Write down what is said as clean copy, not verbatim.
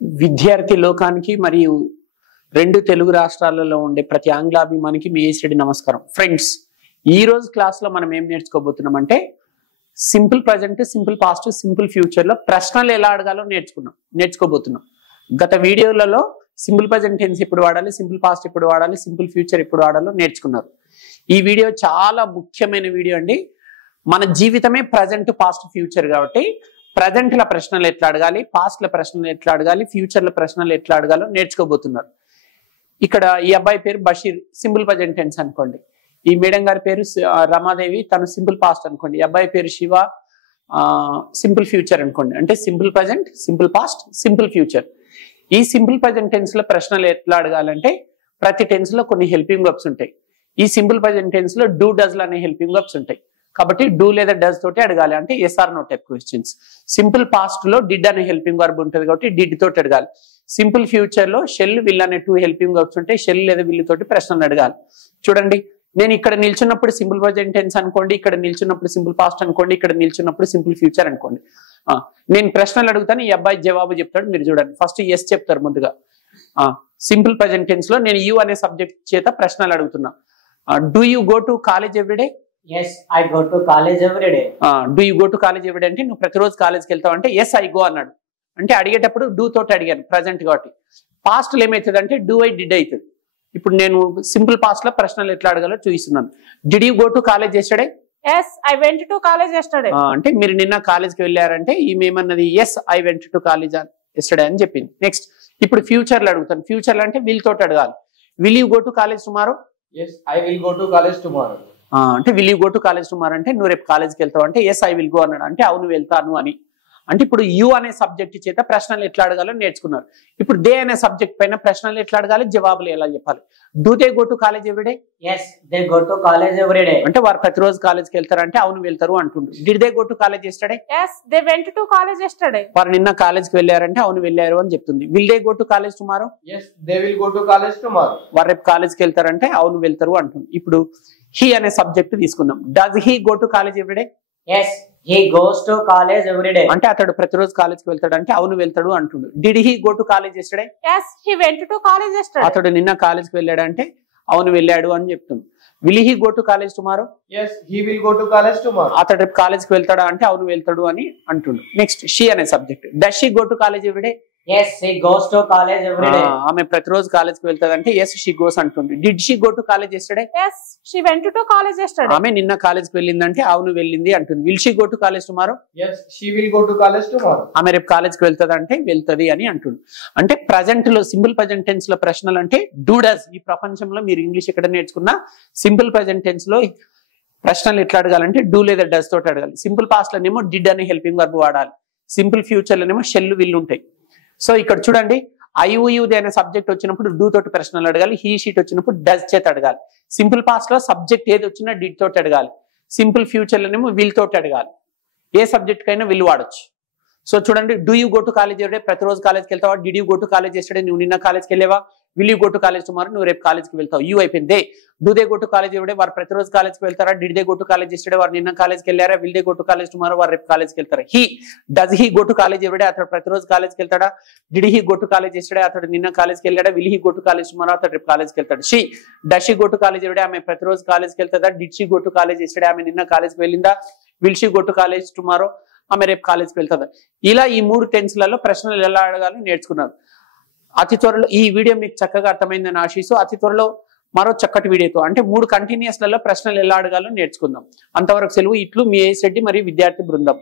విద్యార్థి లోకానికి మరియు రెండు తెలుగు రాష్ట్రాలలో ఉండే ప్రతి ఆంగ్లాభిమానికి మీ ఏసిడి నమస్కారం. ఫ్రెండ్స్, ఈ రోజు క్లాస్ లో మనం ఏం నేర్చుకోబోతున్నాం అంటే simple present, simple past, simple future లో ప్రశ్నలు ఎలా అడగాలో నేర్చుకోబోతున్నాం. గత వీడియోలలో సింపుల్ ప్రజెంట్ టెన్స్ ఎప్పుడు వాడాలి, సింపుల్ పాస్ట్ ఎప్పుడు వాడాలి, సింపుల్ ఫ్యూచర్ ఎప్పుడు వాడాలో నేర్చుకున్నారు. ఈ వీడియో చాలా ముఖ్యమైన వీడియో అండి. మన జీవితమే ప్రజెంట్, పాస్ట్, ఫ్యూచర్ కాబట్టి ప్రజెంట్ లో ప్రశ్నలు ఎట్లా అడగాలి, పాస్ట్ లో ప్రశ్నలు ఎట్లా అడగాలి, ఫ్యూచర్ లో ప్రశ్నలు ఎట్లా అడగాలో నేర్చుకోబోతున్నారు. ఇక్కడ ఈ అబ్బాయి పేరు బషీర్, సింపుల్ ప్రజెంట్ టెన్స్ అనుకోండి. ఈ మేడం గారి పేరు రమాదేవి, తను సింపుల్ పాస్ట్ అనుకోండి. ఈ అబ్బాయి పేరు శివ, సింపుల్ ఫ్యూచర్ అనుకోండి. అంటే simple present, simple past, simple future. ఈ సింపుల్ ప్రజెంట్ టెన్స్ లో ప్రశ్నలు ఎట్లా అడగాలంటే ప్రతి టెన్స్ లో కొన్ని హెల్పింగ్ వర్బ్స్ ఉంటాయి. ఈ సింపుల్ ప్రజెంట్ టెన్స్ లో డూ, డస్ అనే హెల్పింగ్ వర్బ్స్ ఉంటాయి. కాబట్టి డూ లేదా డస్ తోటి అడగాలి, అంటే yes or no type questions. Simple past లో డిడ్ అనే హెల్పింగ్ వర్బ్ ఉంటుంది కాబట్టి డిడ్ తోటి అడగాలి. సింపుల్ ఫ్యూచర్ లో షెల్, విల్ అనే టూ హెల్పింగ్ వర్బ్స్ ఉంటాయి. షెల్ లేదా విల్ తోటి ప్రశ్నలు అడగాలి. చూడండి, నేను ఇక్కడ నిల్చున్నప్పుడు సింపుల్ ప్రజెంట్ టెన్స్ అనుకోండి, ఇక్కడ నిల్చున్నప్పుడు సింపుల్ పాస్ట్ అనుకోండి, ఇక్కడ నిల్చున్నప్పుడు సింపుల్ ఫ్యూచర్ అనుకోండి. నేను ప్రశ్నలు అడుగుతాను, ఈ అబ్బాయి జవాబు చెప్తాడు, మీరు చూడండి. ఫస్ట్ ఎస్ చెప్తారు ముందుగా. సింపుల్ ప్రజెంట్ టెన్స్ లో నేను యూ అనే సబ్జెక్ట్ చేత ప్రశ్నలు అడుగుతున్నా. Do you go to college everyday? Yes, I go to college every day. Do you go to college everyday అంటే నువ్వు ప్రతిరోజు కాలేజ్కి వెళ్తావు అంటే ఎస్ ఐ గో అన్నాడు. అంటే అడిగేటప్పుడు డూ తోటి అడిగాను, ప్రజెంట్ కాబట్టి. పాస్ట్ లో ఏమవుతుంది అంటే డూ ఐ డిడ్ అవుతుంది. ఇప్పుడు నేను సింపుల్ పాస్ట్ లో ప్రశ్నలు ఎట్లా అడగాలో చూపిస్తున్నాను. Did you go to college yesterday? Yes, I went to college yesterday. అంటే మీరు నిన్న కాలేజ్కి వెళ్ళారంటే ఈమె ఏమన్నది yes I went to college yesterday అని చెప్పింది. నెక్స్ట్ ఇప్పుడు ఫ్యూచర్ లో అడుగుతాను. ఫ్యూచర్ లో అంటే విల్ తోటి అడగాలి. Will you go to college tomorrow? Yes, I will go to college tomorrow. అంటే will you go to college tomorrow అంటే నువ్వు రేపు కాలేజ్కి వెళ్తావు అంటే ఎస్ ఐ విల్ గో అన్నాడు. అంటే అవును వెళ్తాను అని. అంటే ఇప్పుడు యూ అనే సబ్జెక్ట్ చేత ప్రశ్నలు ఎట్లా అడగాలో నేర్చుకున్నారు. ఇప్పుడు దే అనే సబ్జెక్ట్ పైన ప్రశ్నలు ఎట్లా అడగాలి, జవాబులు ఎలా చెప్పాలి. Do they go to college everyday? Yes, they go to college every day. అంటే వారు ప్రతిరోజు కాలేజ్కి వెళ్తారంటే అవును వెళ్తారు అంటుండ్రు. Did they go to college yesterday? Yes, they went to college yesterday. వారు నిన్న కాలేజ్కి వెళ్ళారంటే అవును వెళ్ళారు అని చెప్తుంది. Will they go to college tomorrow? Yes, they will go to college tomorrow. వారు రేపు కాలేజ్కి వెళ్తారంటే అవును వెళ్తారు అంటుంది. ఇప్పుడు హీ అనే సబ్జెక్ట్ తీసుకుందాం. Does he go to college everyday? Yes, he goes to college every day. అంటే అతడు ప్రతిరోజు కాలేజ్కి వెళ్తాడు అంటే అవును వెళ్తాడు అంటుండు. Did he go to college yesterday? Yes, he went to college yesterday. అతడు నిన్న కాలేజ్కి వెళ్ళాడు అంటే అవును వెళ్ళాడు అని చెప్తుంది. Will he go to college tomorrow? Yes, he will go to college tomorrow. అతడు రేపు కాలేజ్కి వెళ్తాడా అంటే అవును వెళ్తాడు అని అంటుండు. నెక్స్ట్ షీ అనే subject. Does she go to college everyday? Yes, she goes to college every day. ఆమె ప్రతిరోజు కాలేజ్కి వెళ్తాడు అంటే ఎస్ షీ గోస్ అంటుంది. Did she go to college yesterday? Yes, she went to college yesterday. ఆమె నిన్న కాలేజ్కి వెళ్ళిందంటే అవును వెళ్ళింది అంటుంది. Will she go to college tomorrow? Yes, she will go to college tomorrow. ఆమె రేపు కాలేజ్కి వెళ్తుంది అంటే వెళ్తుంది అని అంటుంది. అంటే ప్రజెంట్ లో సింపుల్ ప్రజెంట్ టెన్స్ లో ప్రశ్నలు అంటే డూ డస్. ఈ ప్రపంచంలో మీరు ఇంగ్లీష్ ఎక్కడ నేర్చుకున్నా సింపుల్ ప్రజెంట్ టెన్స్ లో ప్రశ్నలు ఎట్లా అడగాలంటే డూ లేదా డస్ తోటి అడగాలి. సింపుల్ పాస్ట్ లోనేమో డిడ్ అనే హెల్పింగ్ వర్బ్ వాడాలి. సింపుల్ ఫ్యూచర్ లోనేమో షెల్, విల్ ఉంటాయి. సో ఇక్కడ చూడండి, ఐయుది అనే సబ్జెక్ట్ వచ్చినప్పుడు డూ తోటి ప్రశ్నలు అడగాలి. హీ షీట్ వచ్చినప్పుడు డస్ చేత అడగాలి. సింపుల్ పాస్ట్ లో సబ్జెక్ట్ ఏది వచ్చినా డిడ్ తోటి అడగాలి. సింపుల్ ఫ్యూచర్ లోనేమో విల్ తోటి అడగాలి. ఏ సబ్జెక్ట్ కైనా విల్ వాడచ్చు. సో చూడండి, do you go to college everyday? ప్రతిరోజు కాలేజ్కి వెళ్తావా? Did you go to college yesterday? నువ్వు నిన్న కాలేజ్కి వెళ్ళావా? Will you go to college tomorrow? నువ్వు రేపు కాలేజ్కి వెళ్తావు. యూ అయిపోయింది. They do they go to college everyday? వారు ప్రతిరోజు కాలేజ్కి వెళ్తారా? Did they go to college yesterday? వారు నిన్న కాలేజ్కి వెళ్ళారా? Will they go to college tomorrow? వారు రేపు కాలేజ్కి వెళ్తారా? He does he go to college everyday? అతడు ప్రతిరోజు కాలేజ్కి వెళ్తాడా? Did he go to college yesterday? అతడు నిన్న కాలేజ్కి వెళ్ళాడా? Will he go to college tomorrow? అతడు రేపు కాలేజ్కి వెళ్తాడు. She does she go to college everyday? ఆమె ప్రతిరోజు కాలేజ్కి వెళ్తాడా? Did she go to college yesterday? ఆమె నిన్న కాలేజ్కి వెళ్ళిందా? Will she go to college tomorrow? ఆమె రేపు కాలేజ్కి వెళ్తుందా? ఇలా ఈ మూడు టెన్స్లలో ప్రశ్నలు ఎలా అడగాలో నేర్చుకున్నారు. అతి త్వరలో ఈ వీడియో మీకు చక్కగా అర్థమైందని ఆశిస్తూ అతి త్వరలో మరో చక్కటి వీడియోతో అంటే 3 కంటిన్యూస్లలో ప్రశ్నలు ఎలా అడగాలో నేర్చుకుందాం. అంతవరకు సెలవు. ఇట్లు మీ ఏసిడి మరియు విద్యార్థి బృందం.